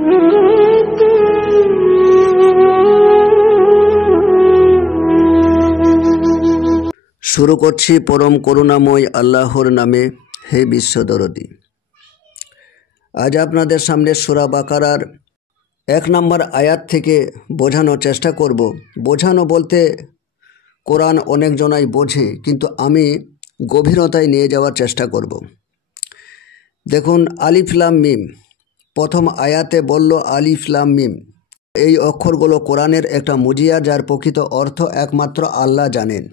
শুরু করছি পরম করুণাময় আল্লাহর নামে। হে বিশ্বদরদী, আজ আপনাদের সামনে সূরা বাকারার 1 নম্বর আয়াত থেকে বোঝানোর চেষ্টা করব। বোঝানো বলতে কোরআন অনেকজনাই বোঝে, কিন্তু আমি গভীরতায় নিয়ে যাওয়ার চেষ্টা করব। দেখুন, আলিফ লাম মিম, প্রথম আয়াতে বলল আলিফ লাম মিম। এই অক্ষরগুলো কোরআনের একটা মুজিয়া, যার প্রকৃত অর্থ একমাত্র আল্লাহ জানেন।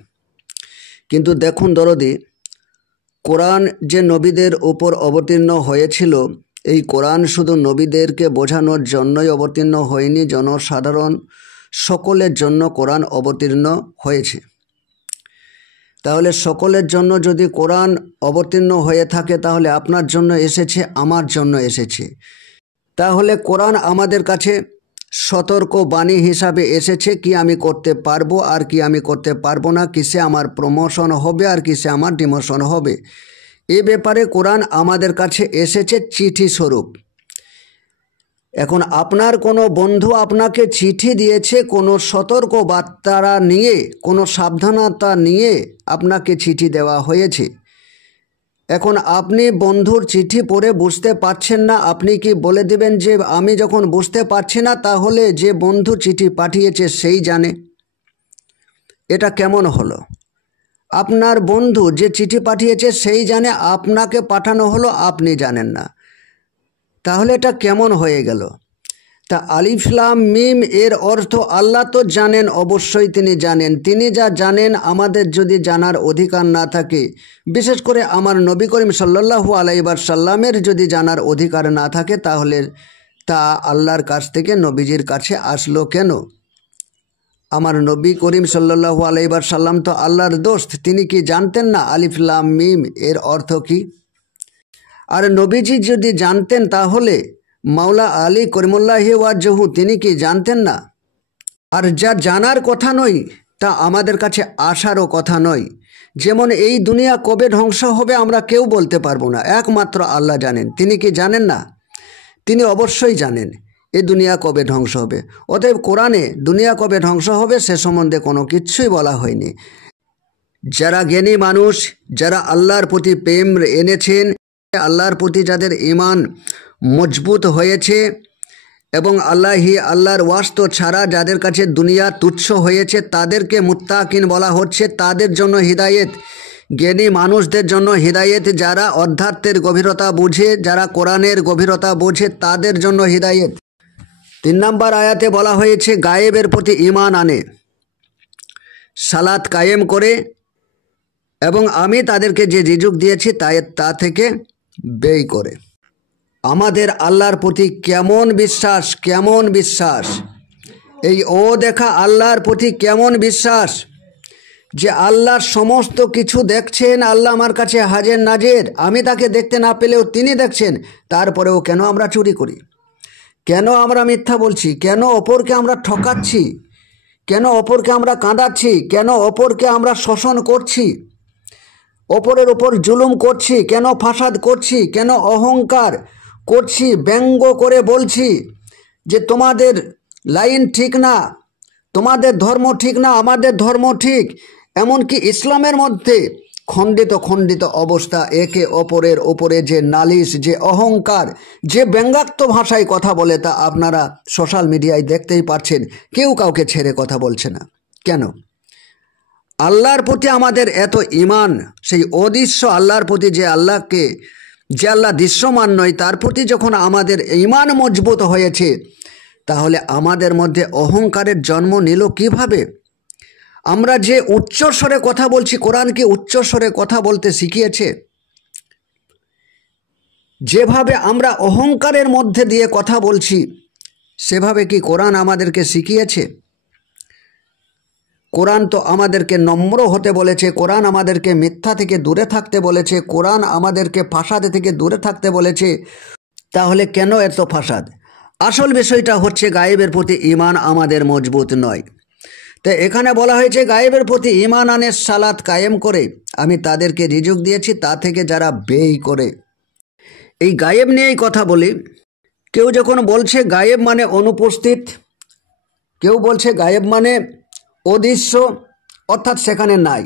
কিন্তু দেখুন দরদি, কোরআন যে নবীদের উপর অবতীর্ণ হয়েছিল, এই কোরআন শুধু নবীদেরকে বোঝানোর জন্যই অবতীর্ণ হয়নি, জনসাধারণ সকলের জন্য কোরআন অবতীর্ণ হয়েছে। তাহলে সকলের জন্য যদি কোরআন অবতীর্ণ হয়ে থাকে, তাহলে আপনার জন্য এসেছে, আমার জন্য এসেছে। তাহলে কোরআন আমাদের কাছে সতর্ক বাণী হিসাবে এসেছে, কি আমি করতে পারবো আর কি আমি করতে পারবো না, কিসে আমার প্রমোশন হবে আর কিসে আমার ডিমোশন হবে। এ ব্যাপারে কোরআন আমাদের কাছে এসেছে চিঠি স্বরূপ। এখন আপনার কোনো বন্ধু আপনাকে চিঠি দিয়েছে, কোনো সতর্ক বার্তা নিয়ে, কোনো সাবধানতা নিয়ে আপনাকে চিঠি দেওয়া হয়েছে। এখন আপনি বন্ধুর চিঠি পড়ে বুঝতে পারছেন না, আপনি কি বলে দেবেন যে আমি যখন বুঝতে পারছি না, তাহলে যে বন্ধু চিঠি পাঠিয়েছে সেই জানে? এটা কেমন হলো? আপনার বন্ধু যে চিঠি পাঠিয়েছে সেই জানে, আপনাকে পাঠানো হলো, আপনি জানেন না। তাহলে এটা কেমন হয়ে গেল? তা আলিফ লাম মিম এর অর্থ আল্লাহ তো জানেন, অবশ্যই তিনি জানেন। তিনি যা জানেন আমাদের যদি জানার অধিকার না থাকে, বিশেষ করে আমার নবী করিম সাল্লাল্লাহু আলাইহি ওয়াসাল্লামের যদি জানার অধিকার না থাকে, তাহলে তা আল্লাহর কাছ থেকে নবীজির কাছে আসলো কেন? আমার নবী করিম সাল্লাল্লাহু আলাইহি ওয়াসাল্লাম তো আল্লাহর দোস্ত, তিনি কি জানতেন না আলিফ লাম মিম এর অর্থ কি? আর নবীজি যদি জানতেন, তাহলে মাওলা আলী করিমুল্লাহি ওয়াজহু তিনি কি জানতেন না? আর যা জানার কথা নয়, তা আমাদের কাছে আসারও কথা নয়। যেমন এই দুনিয়া কবে ধ্বংস হবে আমরা কেউ বলতে পারবো না, একমাত্র আল্লাহ জানেন। তিনি কি জানেন না? তিনি অবশ্যই জানেন এই দুনিয়া কবে ধ্বংস হবে। অতএব কোরআনে দুনিয়া কবে ধ্বংস হবে সে সম্বন্ধে কোনো কিছুই বলা হয়নি। যারা জ্ঞানী মানুষ, যারা আল্লাহর প্রতি প্রেম এনেছেন, আল্লাহর প্রতি যাদের ঈমান মজবুত হয়েছে এবং আল্লাহর ওয়াস্ত ছাড়া যাদের কাছে দুনিয়া তুচ্ছ হয়েছে, তাদেরকে মুত্তাকিন বলা হচ্ছে। তাদের জন্য হিদায়েত, জ্ঞানী মানুষদের জন্য হিদায়েত। যারা অধ্যাত্মের গভীরতা বুঝে, যারা কোরআনের গভীরতা বোঝে, তাদের জন্য হিদায়েত। 3 নম্বর আয়াতে বলা হয়েছে গায়েবের প্রতি ঈমান আনে, সালাত কায়েম করে, এবং আমি তাদেরকে যে রিজুক দিয়েছি তা থেকে ব্যয় করে। আমাদের আল্লাহর প্রতি কেমন বিশ্বাস, কেমন বিশ্বাস! এই দেখা আল্লাহর প্রতি কেমন বিশ্বাস যে আল্লাহর সমস্ত কিছু দেখছেন। আল্লাহ আমার কাছে হাজির নাজির, আমি তাকে দেখতে না পেলেও তিনি দেখছেন। তারপরেও কেন আমরা চুরি করি? কেন আমরা মিথ্যা বলছি? কেন অপরকে আমরা ঠকাচ্ছি? কেন অপরকে আমরা কাঁদাচ্ছি? কেন অপরকে আমরা শোষণ করছি? অপরের ওপর জুলুম করছি? কেন ফাসাদ করছি? কেন অহংকার করছি? ব্যঙ্গ করে বলছি যে তোমাদের লাইন ঠিক না, তোমাদের ধর্ম ঠিক না, আমাদের ধর্ম ঠিক। এমনকি ইসলামের মধ্যে খণ্ডিত অবস্থা, একে অপরের ওপরে যে নালিশ, যে অহংকার, যে ব্যঙ্গাত্মক ভাষায় কথা বলে, তা আপনারা সোশ্যাল মিডিয়ায় দেখতেই পাচ্ছেন। কেউ কাউকে ছেড়ে কথা বলছে না। কেন? আল্লাহর প্রতি আমাদের এত ঈমান, সেই অদৃশ্য আল্লাহর প্রতি, যে আল্লাহ দৃশ্যমান নয়, তার প্রতি যখন আমাদের ঈমান মজবুত হয়েছে, তাহলে আমাদের মধ্যে অহংকারের জন্ম নিল কিভাবে? আমরা যে উচ্চস্বরে কথা বলছি, কোরআন কি উচ্চস্বরে কথা বলতে শিখিয়েছে? যেভাবে আমরা অহংকারের মধ্যে দিয়ে কথা বলছি, সেভাবে কি কোরআন আমাদেরকে শিখিয়েছে? কোরআন তো আমাদেরকে নম্র হতে বলেছে, কোরআন আমাদেরকে মিথ্যা থেকে দূরে থাকতে বলেছে, কোরআন আমাদেরকে ফাসাদ থেকে দূরে থাকতে বলেছে। তাহলে কেন এত ফাসাদ? আসল বিষয়টা হচ্ছে গায়েবের প্রতি ঈমান আমাদের মজবুত নয়। তো এখানে বলা হয়েছে গায়েবের প্রতি ঈমান আনে, সালাত কায়েম করে, আমি তাদেরকে রিজুক দিয়েছি, তা থেকে যারা ব্যয় করে। এই গায়েব নিয়েই কথা বলি। কেউ যখন বলছে গায়েব মানে অনুপস্থিত, কেউ বলছে গায়েব মানে অদৃশ্য, অর্থাৎ সেখানে নাই।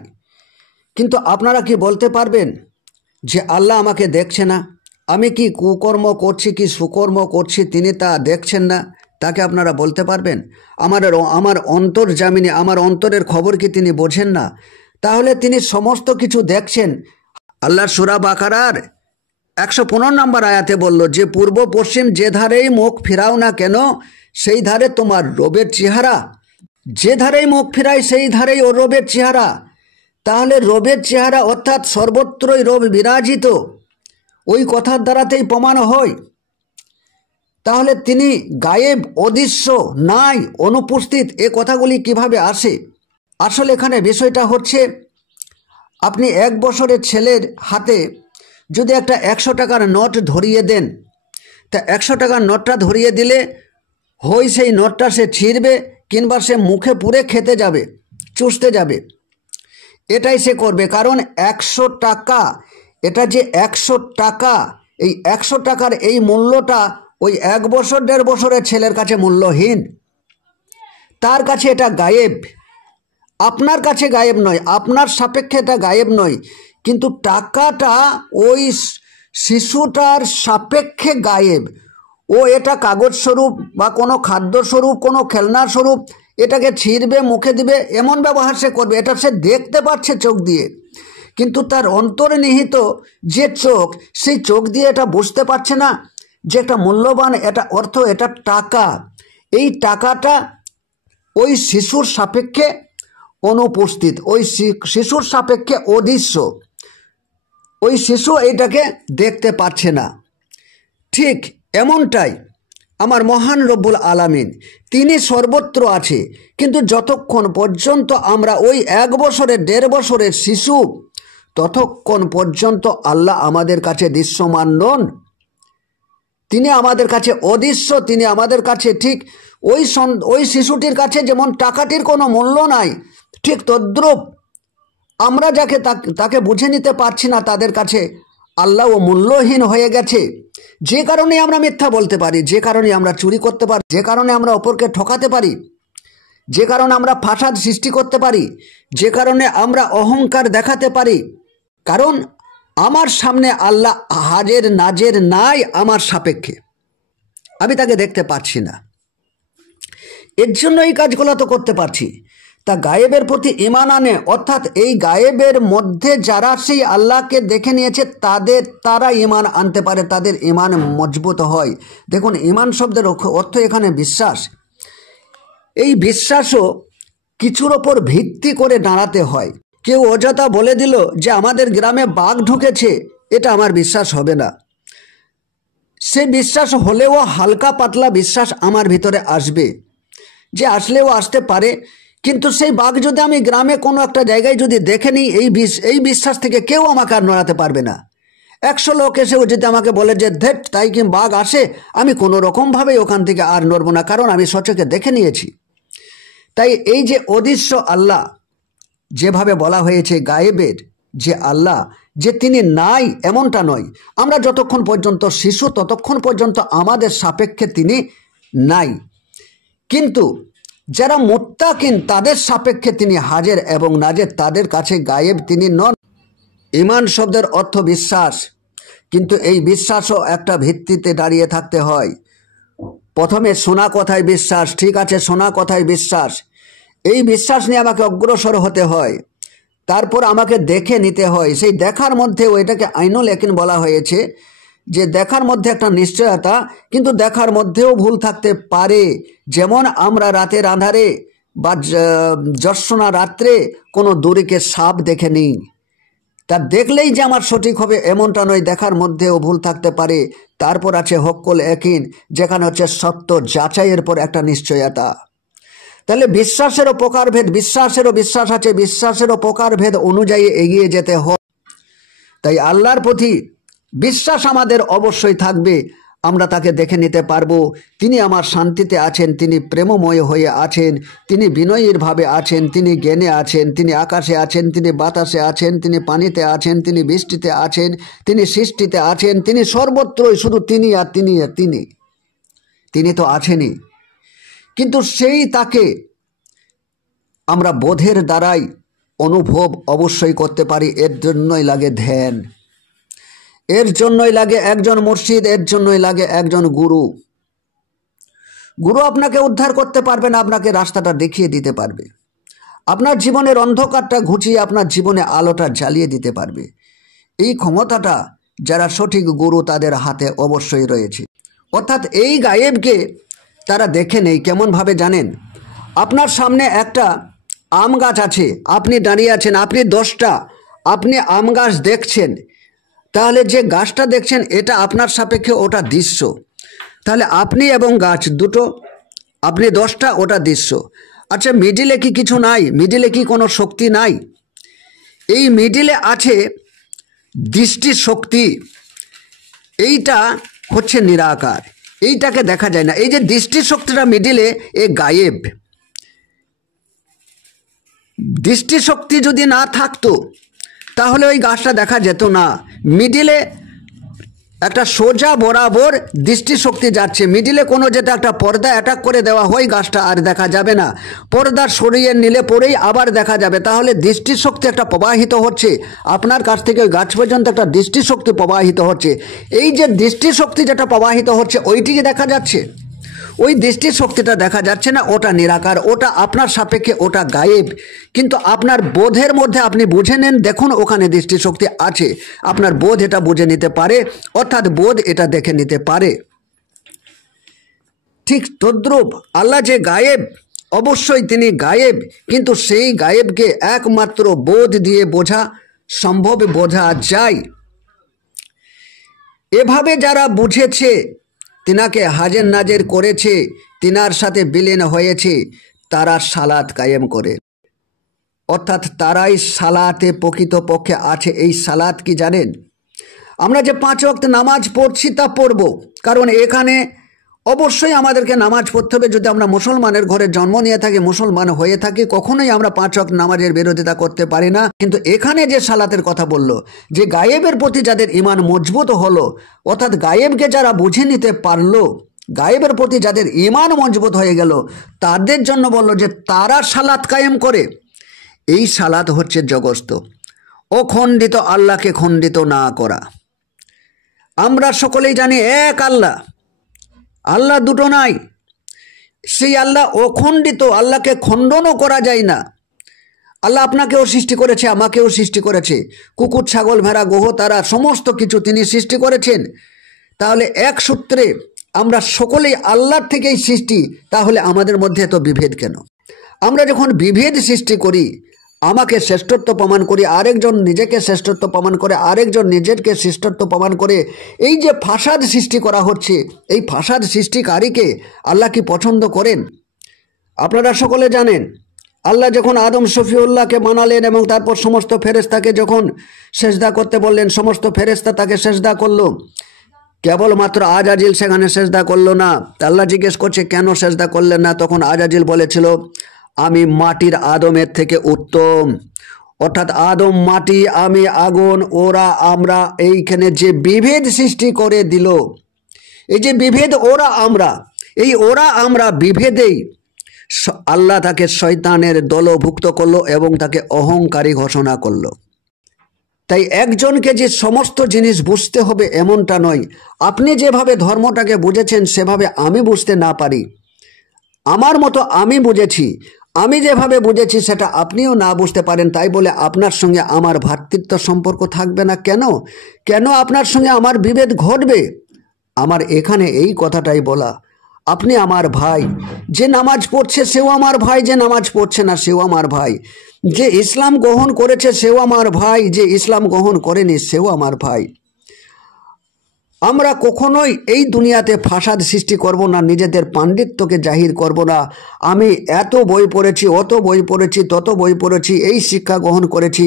কিন্তু আপনারা কি বলতে পারবেন যে আল্লাহ আমাকে দেখছে না? আমি কি কুকর্ম করছি কি সুকর্ম করছি তিনি তা দেখছেন না? তাকে আপনারা বলতে পারবেন? আমার অন্তর্জামিনে আমার অন্তরের খবর কি তিনি বোঝেন না? তাহলে তিনি সমস্ত কিছু দেখছেন। আল্লাহর সূরা বাকারার 115 নম্বর আয়াতে বলল যে পূর্ব পশ্চিম যে ধারেই মুখ ফিরাও না কেন সেই ধারে তোমার রবের চেহারা। যে ধারেই মুখ ফিরাই সেই ধারেই ও রবের চেহারা। তাহলে রবের চেহারা অর্থাৎ সর্বত্রই রব বিরাজিত, ওই কথার দ্বারাতেই প্রমাণ হয়। তাহলে তিনি গায়েব, অদৃশ্য, নাই, অনুপস্থিত এ কথাগুলি কিভাবে আসে? আসলে এখানে বিষয়টা হচ্ছে, আপনি 1 বছরের ছেলের হাতে যদি একটা 100 টাকার নোট ধরিয়ে দেন, তা 100 টাকার নোটটা ধরিয়ে দিলে হয় সেই নোটটা সে ছিঁড়বে কিংবা সে মুখে পুরে খেতে যাবে, চুষতে যাবে। এটাই সে করবে, কারণ 100 টাকা, এটা যে 100 টাকা, এই 100 টাকার এই মূল্যটা ওই 1 বছর 1.5 বছরের ছেলের কাছে মূল্যহীন। তার কাছে এটা গায়েব, আপনার কাছে গায়েব নয়, আপনার সাপেক্ষে এটা গায়েব নয়। কিন্তু টাকাটা ওই শিশুটার সাপেক্ষে গায়েব। ও এটা কাগজ স্বরূপ বা কোনো খাদ্য স্বরূপ, কোনো খেলনার স্বরূপ এটাকে ছিঁড়বে, মুখে দিবে, এমন ব্যবহার সে করবে। এটা সে দেখতে পাচ্ছে চোখ দিয়ে, কিন্তু তার অন্তর্নিহিত যে চোখ, সেই চোখ দিয়ে এটা বুঝতে পারছে না যে একটা মূল্যবান, এটা অর্থ, এটা টাকা। এই টাকাটা ওই শিশুর সাপেক্ষে অনুপস্থিত, ওই শিশুর সাপেক্ষে অদৃশ্য। ওই শিশু এইটাকে দেখতে পাচ্ছে না। ঠিক এমনটাই আমার মহান রব্বুল আলামিন, তিনি সর্বত্র আছে, কিন্তু যতক্ষণ পর্যন্ত আমরা ওই 1 বছরের 1.5 বছরের শিশু, ততক্ষণ পর্যন্ত আল্লাহ আমাদের কাছে দৃশ্যমান নন। তিনি আমাদের কাছে অদৃশ্য, তিনি আমাদের কাছে ঠিক ওই শিশুটির কাছে যেমন টাকাটির কোনো মূল্য নাই, ঠিক তদ্রূপ আমরা যাকে তাকে বুঝে নিতে পারছি না, তাদের কাছে আল্লাহ ও মূল্যহীন হয়ে গেছে। যে কারণে আমরা মিথ্যা বলতে পারি, যে কারণে আমরা চুরি করতে পারি, যে কারণে আমরা অপরকে ঠকাতে পারি, যে কারণে আমরা ফাসাদ সৃষ্টি করতে পারি, যে কারণে আমরা অহংকার দেখাতে পারি, কারণ আমার সামনে আল্লাহ হাজের নাজের নাই আমার সাপেক্ষে, আমি তাকে দেখতে পাচ্ছি না। এর জন্য এই কাজগুলো তো করতে পারছি। তা গায়েবের প্রতি ঈমান আনে, অর্থাৎ এই গায়েবের মধ্যে যারা সেই আল্লাহকে দেখে নিয়েছে তারা ঈমান আনতে পারে, তাদের ঈমান মজবুত হয়। দেখুন, ঈমান শব্দের অর্থ এখানে বিশ্বাস। এই বিশ্বাসও কিছুর ওপর ভিত্তি করে দাঁড়াতে হয়। কেউ অযথা বলে দিল যে আমাদের গ্রামে বাঘ ঢুকেছে, এটা আমার বিশ্বাস হবে না। সে বিশ্বাস হলেও হালকা পাতলা বিশ্বাস আমার ভিতরে আসবে, যে আসলেও আসতে পারে। কিন্তু সেই বাঘ যদি আমি গ্রামে কোনো একটা জায়গায় যদি দেখে নিই, এই বিশ্বাস থেকে কেউ আমাকে আর নড়াতে পারবে না। 100 লোক এসেও যদি আমাকে বলে যে ধেট তাই কি বাঘ আসে, আমি কোনো রকমভাবেই ওখান থেকে আর নড়ব না, কারণ আমি সচক্ষে দেখে নিয়েছি। তাই এই যে অদৃশ্য আল্লাহ, যেভাবে বলা হয়েছে গায়েবের যে আল্লাহ, যে তিনি নাই এমনটা নয়। আমরা যতক্ষণ পর্যন্ত শিশু ততক্ষণ পর্যন্ত আমাদের সাপেক্ষে তিনি নাই, কিন্তু যারা মুত্তাকিন তাদের সাপেক্ষে তিনি হাজের এবং নাজের, তাদের কাছে গায়েব তিনি নন। ঈমান শব্দের অর্থ বিশ্বাস, কিন্তু এই বিশ্বাসও একটা ভিত্তিতে দাঁড়িয়ে থাকতে হয়। প্রথমে শোনা কথায় বিশ্বাস, ঠিক আছে, শোনা কথায় বিশ্বাস, এই বিশ্বাস নিয়ে আমাকে অগ্রসর হতে হয়। তারপর আমাকে দেখে নিতে হয়। সেই দেখার মধ্যেও এটাকে আইনুল ইয়াকিন বলা হয়েছে, যে দেখার মধ্যে একটা নিশ্চয়তা, কিন্তু দেখার মধ্যেও ভুল থাকতে পারে। যেমন আমরা রাতের আঁধারে বা জ্যোৎস্না রাত্রে কোনো দড়িকে সাপ দেখে নিই, তা দেখলেই যে আমার সঠিক হবে এমনটা নয়, দেখার মধ্যেও ভুল থাকতে পারে। তারপর আছে হক্কুল ইয়াকিন, যেখানে হচ্ছে সত্য যাচাইয়ের পর একটা নিশ্চয়তা। তাহলে বিশ্বাসেরও প্রকারভেদ, বিশ্বাস আছে, বিশ্বাসেরও প্রকারভেদ অনুযায়ী এগিয়ে যেতে হয়। তাই আল্লাহর প্রতি বিশ্বাস আমাদের অবশ্যই থাকবে। আমরা তাকে দেখে নিতে পারবো, তিনি আমার শান্তিতে আছেন, তিনি প্রেমময় হয়ে আছেন, তিনি বিনয়ীরভাবে আছেন, তিনি জ্ঞানে আছেন, তিনি আকাশে আছেন, তিনি বাতাসে আছেন, তিনি পানিতে আছেন, তিনি বৃষ্টিতে আছেন, তিনি সৃষ্টিতে আছেন, তিনি সর্বত্রই, শুধু তিনি আর তিনি আর তিনি। তিনি তো আছেনই, কিন্তু সেই তাকে আমরা বোধের দ্বারাই অনুভব অবশ্যই করতে পারি। এর জন্যই লাগে ধ্যান, এর জন্যই লাগে একজন মুর্শিদ, এর জন্যই লাগে একজন গুরু। গুরু আপনাকে উদ্ধার করতে পারবে না, আপনাকে রাস্তাটা দেখিয়ে দিতে পারবে, আপনার জীবনের অন্ধকারটা ঘুচিয়ে আপনার জীবনে আলোটা জ্বালিয়ে দিতে পারবে। এই ক্ষমতাটা যারা সঠিক গুরু তাদের হাতে অবশ্যই রয়েছে। অর্থাৎ এই গায়েবকে তারা দেখে নেই। কেমনভাবে জানেন? আপনার সামনে একটা আম গাছ আছে, আপনি দাঁড়িয়ে আছেন, আপনি 10টা আপনি আম গাছ দেখছেন, তাহলে যে গাছটা দেখছেন এটা আপনার সাপেক্ষে ওটা দৃশ্য। তাহলে আপনি এবং গাছ দুটো, আপনি 10টা, ওটা দৃশ্য। আচ্ছা, মিডিলে কি কিছু নাই? মিডিলে কি কোনো শক্তি নাই? এই মিডিলে আছে দৃষ্টি শক্তি। এইটা হচ্ছে নিরাকার, এইটাকে দেখা যায় না। এই যে দৃষ্টি শক্তিটা মিডিলে, এ গায়েব। দৃষ্টি শক্তি যদি না থাকতো তাহলে ওই গাছটা দেখা যেত না। মিডিলে একটা সোজা বরাবর দৃষ্টিশক্তি যাচ্ছে, মিডিলে কোনো যেটা একটা পর্দা অ্যাটাক করে দেওয়া হয়, গাছটা আর দেখা যাবে না। পর্দা সরিয়ে নিলে পরেই আবার দেখা যাবে। তাহলে দৃষ্টিশক্তি একটা প্রবাহিত হচ্ছে, আপনার কাছ থেকে ওই গাছ পর্যন্ত একটা দৃষ্টিশক্তি প্রবাহিত হচ্ছে। এই যে দৃষ্টিশক্তি যেটা প্রবাহিত হচ্ছে ওইটিকে দেখা যাচ্ছে, ওই দৃষ্টিশক্তিটা দেখা যাচ্ছে না, ওটা নিরাকার, ওটা আপনার সাপেক্ষে ওটা গায়েব। কিন্তু আপনার বোধের মধ্যে আপনি বুঝে নেন, দেখুন ওখানে দৃষ্টিশক্তি আছে, আপনার বোধ এটা বুঝে নিতে পারে, অর্থাৎ বোধ এটা দেখে নিতে পারে। ঠিক তদ্রূপ আল্লাহ যে গায়েব, অবশ্যই তিনি গায়েব, কিন্তু সেই গায়েবকে একমাত্র বোধ দিয়ে বোঝা সম্ভব, বোঝা যায়। এভাবে যারা বুঝেছে, তিনাকে হাজের নাজের করেছে, তিনার সাথে বিলীন হয়েছে, তারা সালাত কায়েম করে। অর্থাৎ তারাই সালাতে প্রকৃতপক্ষে আছে। এই সালাত কি জানেন? আমরা যে 5 ওয়াক্ত নামাজ পড়ছি তা পড়ব, কারণ এখানে অবশ্যই আমাদেরকে নামাজ পড়তে হবে। যদি আমরা মুসলমানের ঘরে জন্ম নিয়ে থাকি, মুসলমান হয়ে থাকি, কখনোই আমরা 5 ওয়াক্ত নামাজের বিরোধিতা করতে পারি না। কিন্তু এখানে যে সালাতের কথা বললো, যে গায়েবের প্রতি যাদের ঈমান মজবুত হলো, অর্থাৎ গায়েবকে যারা বুঝে নিতে পারলো, গায়েবের প্রতি যাদের ঈমান মজবুত হয়ে গেল, তাদের জন্য বললো যে তারা সালাত কায়েম করে। এই সালাত হচ্ছে জগস্ত, অখণ্ডিত আল্লাহকে খণ্ডিত না করা। আমরা সকলেই জানি এক আল্লাহ, আল্লাহ দুটো নাই। সেই আল্লাহ অখণ্ডিত, আল্লাহকে খণ্ডনও করা যায় না। আল্লাহ আপনাকেও সৃষ্টি করেছে, আমাকেও সৃষ্টি করেছে, কুকুর, ছাগল, ভেড়া, গ্রহ, তারা সমস্ত কিছু তিনি সৃষ্টি করেছেন। তাহলে এক সূত্রে আমরা সকলেই আল্লাহর থেকেই সৃষ্টি, তাহলে আমাদের মধ্যে এত বিভেদ কেন? আমরা যখন বিভেদ সৃষ্টি করি, আমাকে শ্রেষ্ঠত্ব প্রমাণ করি, আরেকজন নিজেকে শ্রেষ্ঠত্ব প্রমাণ করে, আরেকজন নিজেকে শ্রেষ্ঠত্ব প্রমাণ করে, এই যে ফাসাদ সৃষ্টি করা হচ্ছে, এই ফাসাদ সৃষ্টিকারীকে আল্লাহ কি পছন্দ করেন? আপনারা সকলে জানেন, আল্লাহ যখন আদম শফিউল্লাহকে বানালেন এবং তারপর সমস্ত ফেরেশতাকে যখন সেজদা করতে বললেন, সমস্ত ফেরেশতা তাকে সেজদা করলো, কেবলমাত্র আজাজিল সেখানে সেজদা করলো না। আল্লাহ জিজ্ঞেস করছে কেন সেজদা করলেন না? তখন আজাজিল বলেছিল, আমি মাটির আদমের থেকে উত্তম। অর্থাৎ আদম মাটি, আমি আগুন, ওরা আমরা। এইখানে যে বিভেদ সৃষ্টি করে দিল, এই যে বিভেদ ওরা আমরা, এই ওরা আমরা বিভেদেই আল্লাহ তাকে শয়তানের দলভুক্ত করলো এবং তাকে অহংকারী ঘোষণা করলো। তাই একজনকে যে সমস্ত জিনিস বুঝতে হবে এমনটা নয়। আপনি যেভাবে ধর্মটাকে বুঝেছেন সেভাবে আমি বুঝতে না পারি, আমার মতো আমি বুঝেছি, আমি যেভাবে বুঝেছি সেটা আপনিও না বুঝতে পারেন, তাই বলে আপনার সঙ্গে আমার ভ্রাতৃত্ব সম্পর্ক থাকবে না। কেন কেন আপনার সঙ্গে আমার বিভেদ ঘটবে? আমার এখানে এই কথাটাই বলা, আপনি আমার ভাই, যে নামাজ পড়ছে সেও আমার ভাই, যে নামাজ পড়ছে না সেও আমার ভাই, যে ইসলাম গ্রহণ করেছে সেও আমার ভাই, যে ইসলাম গ্রহণ করেনি সেও আমার ভাই। আমরা কখনোই এই দুনিয়াতে ফাসাদ সৃষ্টি করব না, নিজেদের পাণ্ডিত্যকে জাহির করব না। আমি এত বই পড়েছি, অত বই পড়েছি, তত বই পড়েছি, এই শিক্ষা গ্রহণ করেছি,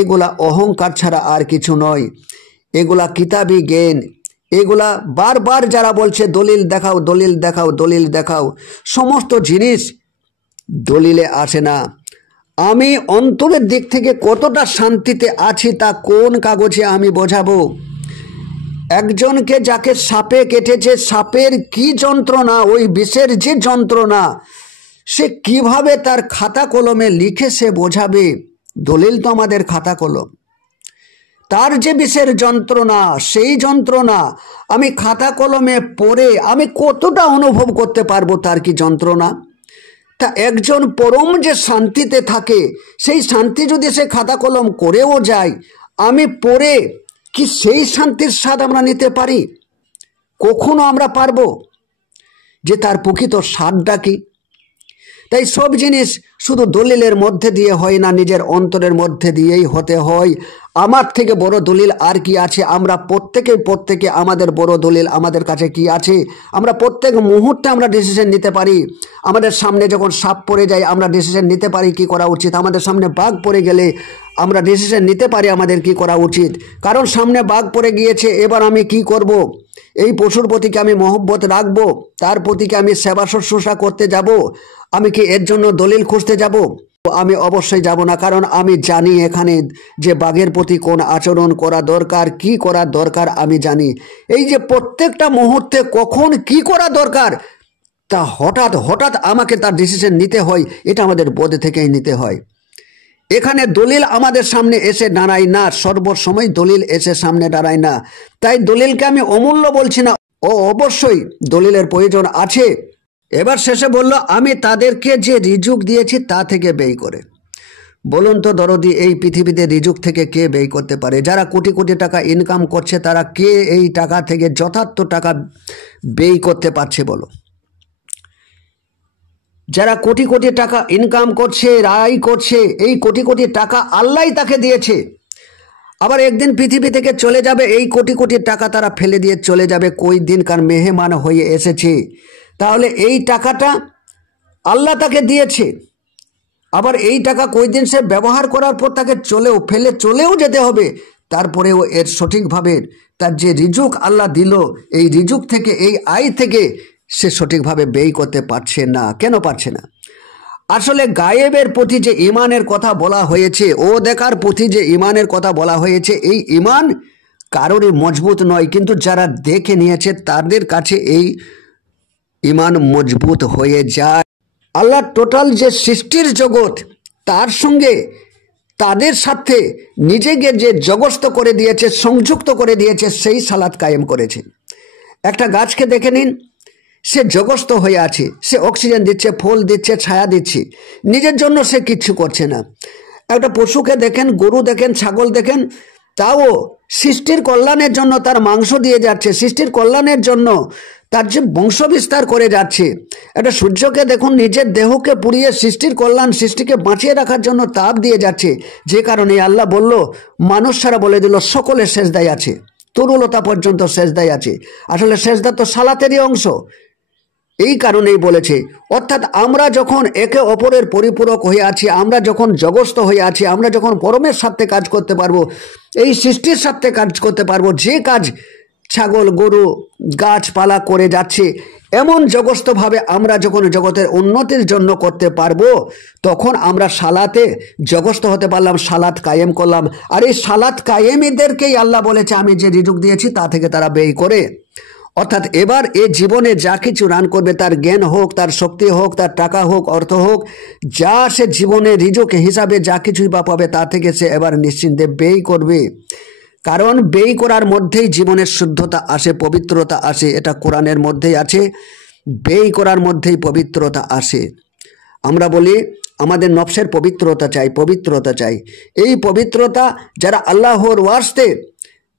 এগুলা অহংকার ছাড়া আর কিছু নয়। এগুলা কিতাবি জ্ঞান। এগুলা বারবার যারা বলছে দলিল দেখাও, দলিল দেখাও, দলিল দেখাও, সমস্ত জিনিস দলিলে আসে না। আমি অন্তরের দিক থেকে কতটা শান্তিতে আছি তা কোন কাগজে আমি বোঝাবো? একজনকে যাকে সাপে কেটেছে, সাপের কি যন্ত্রণা, ওই বিষের যে যন্ত্রণা, সে কিভাবে তার খাতা কলমে লিখে সে বোঝাবে? দলিল তো আমাদের খাতা কলম। তার যে বিষের যন্ত্রণা, সেই যন্ত্রণা আমি খাতা কলমে পড়ে আমি কতটা অনুভব করতে পারবো তার কি যন্ত্রণা? তা একজন পরম যে শান্তিতে থাকে, সেই শান্তি যদি সে খাতা কলম করেও যায়, আমি পড়ে কি সেই শান্তির স্বাদ আমরা নিতে পারি? কখনো আমরা পারবো? যে তার প্রকৃত স্বাদটা কি? তাই সব জিনিস শুধু দলিলের মধ্যে দিয়ে হয় না, নিজের অন্তরের মধ্যে দিয়েই হতে হয়। আমার থেকে বড় দলিল আর কি আছে? আমরা প্রত্যেকে আমাদের বড় দলিল আমাদের কাছে কি আছে? আমরা প্রত্যেক মুহূর্তে আমরা ডিসিশন নিতে পারি। আমাদের সামনে যখন সাপ পড়ে যায় আমরা ডিসিশন নিতে পারি কি করা উচিত। আমাদের সামনে বাঘ পড়ে গেলে আমরা ডিসিশন নিতে পারি আমাদের কি করা উচিত। কারণ সামনে বাঘ পড়ে গিয়েছে, এবার আমি কি করব? এই পশুর প্রতিকে আমি মহব্বত রাখবো, তার প্রতিকে আমি সেবা শুশ্রূষা করতে যাব, আমি কি এর জন্য দলিল খুঁজতে যাব? আমি অবশ্যই যাব না, কারণ আমি জানি এখানে যে বাঘের প্রতি কোন আচরণ করা দরকার, কি করা দরকার আমি জানি। এই যে প্রত্যেকটা মুহূর্তে কখন কি করা দরকার তা হঠাৎ আমাকে তার ডিসিশন নিতে হয়, এটা আমাদের বোধ থেকেই নিতে হয়। এখানে দলিল আমাদের সামনে এসে দাঁড়ায় না, সর্বসময় দলিল এসে সামনে দাঁড়ায় না। তাই দলিলকে আমি অমূল্য বলছি না, অবশ্যই দলিলের প্রয়োজন আছে। এবার শেষে বলল, আমি তাদেরকে যে রিজুক দিয়েছি তা থেকে ব্যয় করে। বলুন তো দরদি, এই পৃথিবীতে রিজুক থেকে কে ব্যয় করতে পারে? যারা কোটি কোটি টাকা ইনকাম করছে তারা কে এই টাকা থেকে যথার্থ টাকা ব্যয় করতে পারছে বলো? যারা কোটি কোটি টাকা ইনকাম করছে, আয় করছে, এই কোটি কোটি টাকা আল্লাহই তাকে দিয়েছে। আবার একদিন পৃথিবী থেকে চলে যাবে, এই কোটি কোটি টাকা তারা ফেলে দিয়ে চলে যাবে, কই দিনকার মেহমান হয়ে এসেছে। তাহলে এই টাকাটা আল্লাহ তাকে দিয়েছে, আবার এই টাকা কয়দিন সে ব্যবহার করার পর তাকে চলেও যেতে হবে। তারপরেও এর সঠিকভাবে তার যে রিজুক আল্লাহ দিল, এই রিজুক থেকে, এই আয় থেকে সে সঠিকভাবে ব্যয় করতে পারছে না। কেন পারছে না? আসলে গায়েবের প্রতি যে ইমানের কথা বলা হয়েছে, ও দেখার প্রতি যে ইমানের কথা বলা হয়েছে, এই ইমান কারোরই মজবুত নয়, কিন্তু যারা দেখে নিয়েছে তাদের কাছে এই ইমান মজবুত হয়ে যায়। আল্লাহ টোটাল যে সৃষ্টির জগৎ, তার সঙ্গে তাদের সাথে নিজেকে যে জগস্ত করে দিয়েছে, সংযুক্ত করে দিয়েছে, সেই সালাত কায়েম করেছে। একটা গাছকে দেখে নিন, সে জগস্ত হয়ে আছে, সে অক্সিজেন দিচ্ছে, ফল দিচ্ছে, ছায়া দিচ্ছে, নিজের জন্য সে কিচ্ছু করছে না। একটা পশুকে দেখেন, গরু দেখেন, ছাগল দেখেন, তাও সৃষ্টির কল্যাণের জন্য তার মাংস দিয়ে যাচ্ছে, সৃষ্টির কল্যাণের জন্য তার যে বংশ বিস্তার করে যাচ্ছে। একটা সূর্যকে দেখুন, নিজের দেহকে পুড়িয়ে সৃষ্টির কল্যাণ, সৃষ্টিকে বাঁচিয়ে রাখার জন্য তাপ দিয়ে যাচ্ছে। যে কারণে আল্লাহ বলল, মানুষ সারা বলে দিল সকলের সেজদায় আছে, তরুলতা পর্যন্ত সেজদায় আছে। আসলে সেজদা তো সালাতেরই অংশ। এই কারণেই বলেছে, অর্থাৎ আমরা যখন একে অপরের পরিপূরক হয়ে আছি, আমরা যখন জগস্থ হয়ে আছি, আমরা যখন পরমের সাথে কাজ করতে পারবো, এই সৃষ্টির সাথে কাজ করতে পারবো, যে কাজ ছাগল, গরু, গাছপালা করে যাচ্ছে, এমন জগস্থভাবে আমরা যখন জগতের উন্নতির জন্য করতে পারবো, তখন আমরা সালাতে জগস্থ হতে পারলাম, সালাত কায়েম করলাম। আর এই সালাত কায়েমীদেরকেই আল্লাহ বলেছে, আমি যে রিজুক দিয়েছি তা থেকে তারা ব্যয় করে। অর্থাৎ এবার এ জীবনে যা কিছু রান করবে, তার জ্ঞান হোক, তার শক্তি হোক, তার টাকা হোক, অর্থ হোক, যা সে জীবনে রিজুক হিসাবে যা কিছুই বা পাবে, তা থেকে সে এবার নিশ্চিন্তে ব্যয় করবে। কারণ ব্যয় করার মধ্যেই জীবনের শুদ্ধতা আসে, পবিত্রতা আসে। এটা কোরআনের মধ্যেই আছে, ব্যয় করার মধ্যেই পবিত্রতা আসে। আমরা বলি আমাদের নফসের পবিত্রতা চাই। এই পবিত্রতা যারা আল্লাহর ওয়াস্তে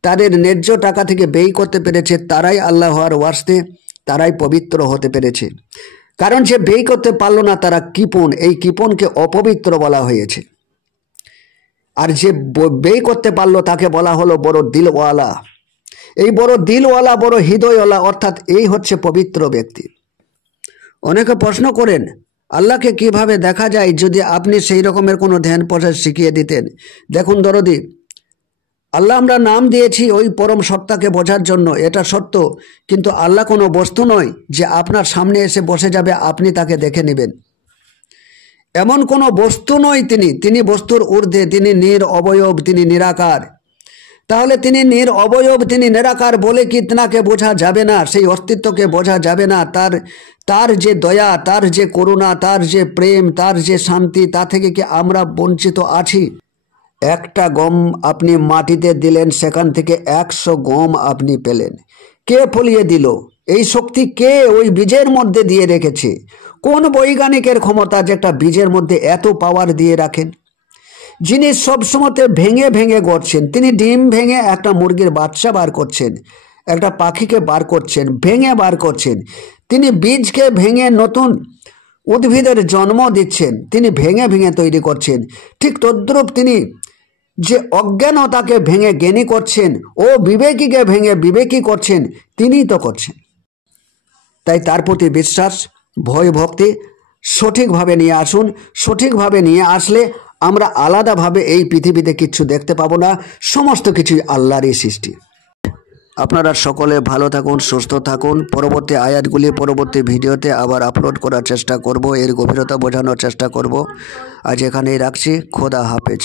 তাদের ন্যায্য টাকা থেকে ব্যয় করতে পেরেছে, তারাই আল্লাহর ওয়াস্তে, তারাই পবিত্র হতে পেরেছে। কারণ যে ব্যয় করতে পারলো না, তারা কৃপণ, এই কৃপণকে অপবিত্র বলা হয়েছে। আর যে ব্যয় করতে পারলো তাকে বলা হলো বড় দিলওয়ালা। এই বড় দিলওয়ালা, বড় হৃদয়ওয়ালা, অর্থাৎ এই হচ্ছে পবিত্র ব্যক্তি। অনেকে প্রশ্ন করেন, আল্লাহকে কিভাবে দেখা যায়? যদি আপনি সেই রকমের কোনো ধ্যান প্রসেস শিখিয়ে দিতেন। দেখুন দরদি, আল্লাহ আমরা নাম দিয়েছি ওই পরম সত্তাকে বোঝার জন্য, এটা সত্য। কিন্তু আল্লাহ কোনো বস্তু নয় যে আপনার সামনে এসে বসে যাবে, আপনি তাকে দেখে নেবেন। এমন কোনো বস্তু নয় তিনি বস্তুর ঊর্ধ্বে, তিনি নিরবয়ব, তিনি নিরাকার। তাহলে তিনি অবয়ব, তিনি নিরাকার বলে কি তেনাকে বোঝা যাবে না, সেই অস্তিত্বকে বোঝা যাবে না? তার যে দয়া, তার যে করুণা, তার যে প্রেম, তার যে শান্তি, তা থেকে কি আমরা বঞ্চিত আছি? একটা গম আপনি মাটিতে দিলেন, সেখান থেকে 100 গম আপনি পেলেন। কে ফলিয়ে দিল? এই শক্তি কে ওই বীজের মধ্যে দিয়ে রেখেছে? কোন বৈজ্ঞানিকের ক্ষমতা যে একটা বীজের মধ্যে এত পাওয়ার দিয়ে রাখেন? যিনি সবসময় ভেঙে ভেঙে গড়ছেন, তিনি ডিম ভেঙে একটা মুরগির বাচ্চা বার করছেন, একটা পাখিকে বার করছেন, ভেঙে বার করছেন। তিনি বীজকে ভেঙে নতুন উদ্ভিদের জন্ম দিচ্ছেন, তিনি ভেঙে ভেঙে তৈরি করছেন। ঠিক তদ্রূপ তিনি যে অজ্ঞানতাকে ভেঙে জ্ঞানী করছেন, ও বিবেকীকে ভেঙে বিবেকী করছেন, তিনিই তো করছেন। তাই তার প্রতি বিশ্বাস, ভয়, ভক্তি সঠিকভাবে নিয়ে আসুন। সঠিকভাবে নিয়ে আসলে আমরা আলাদাভাবে এই পৃথিবীতে কিচ্ছু দেখতে পাবো না, সমস্ত কিছুই আল্লাহরই সৃষ্টি। আপনারা সকলে ভালো থাকুন, সুস্থ থাকুন। পরবর্তী আয়াতগুলি পরবর্তী ভিডিওতে আবার আপলোড করার চেষ্টা করব, এর গভীরতা বোঝানোর চেষ্টা করব। আজ এখানেই রাখছি। খোদা হাফেজ।